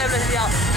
everything else.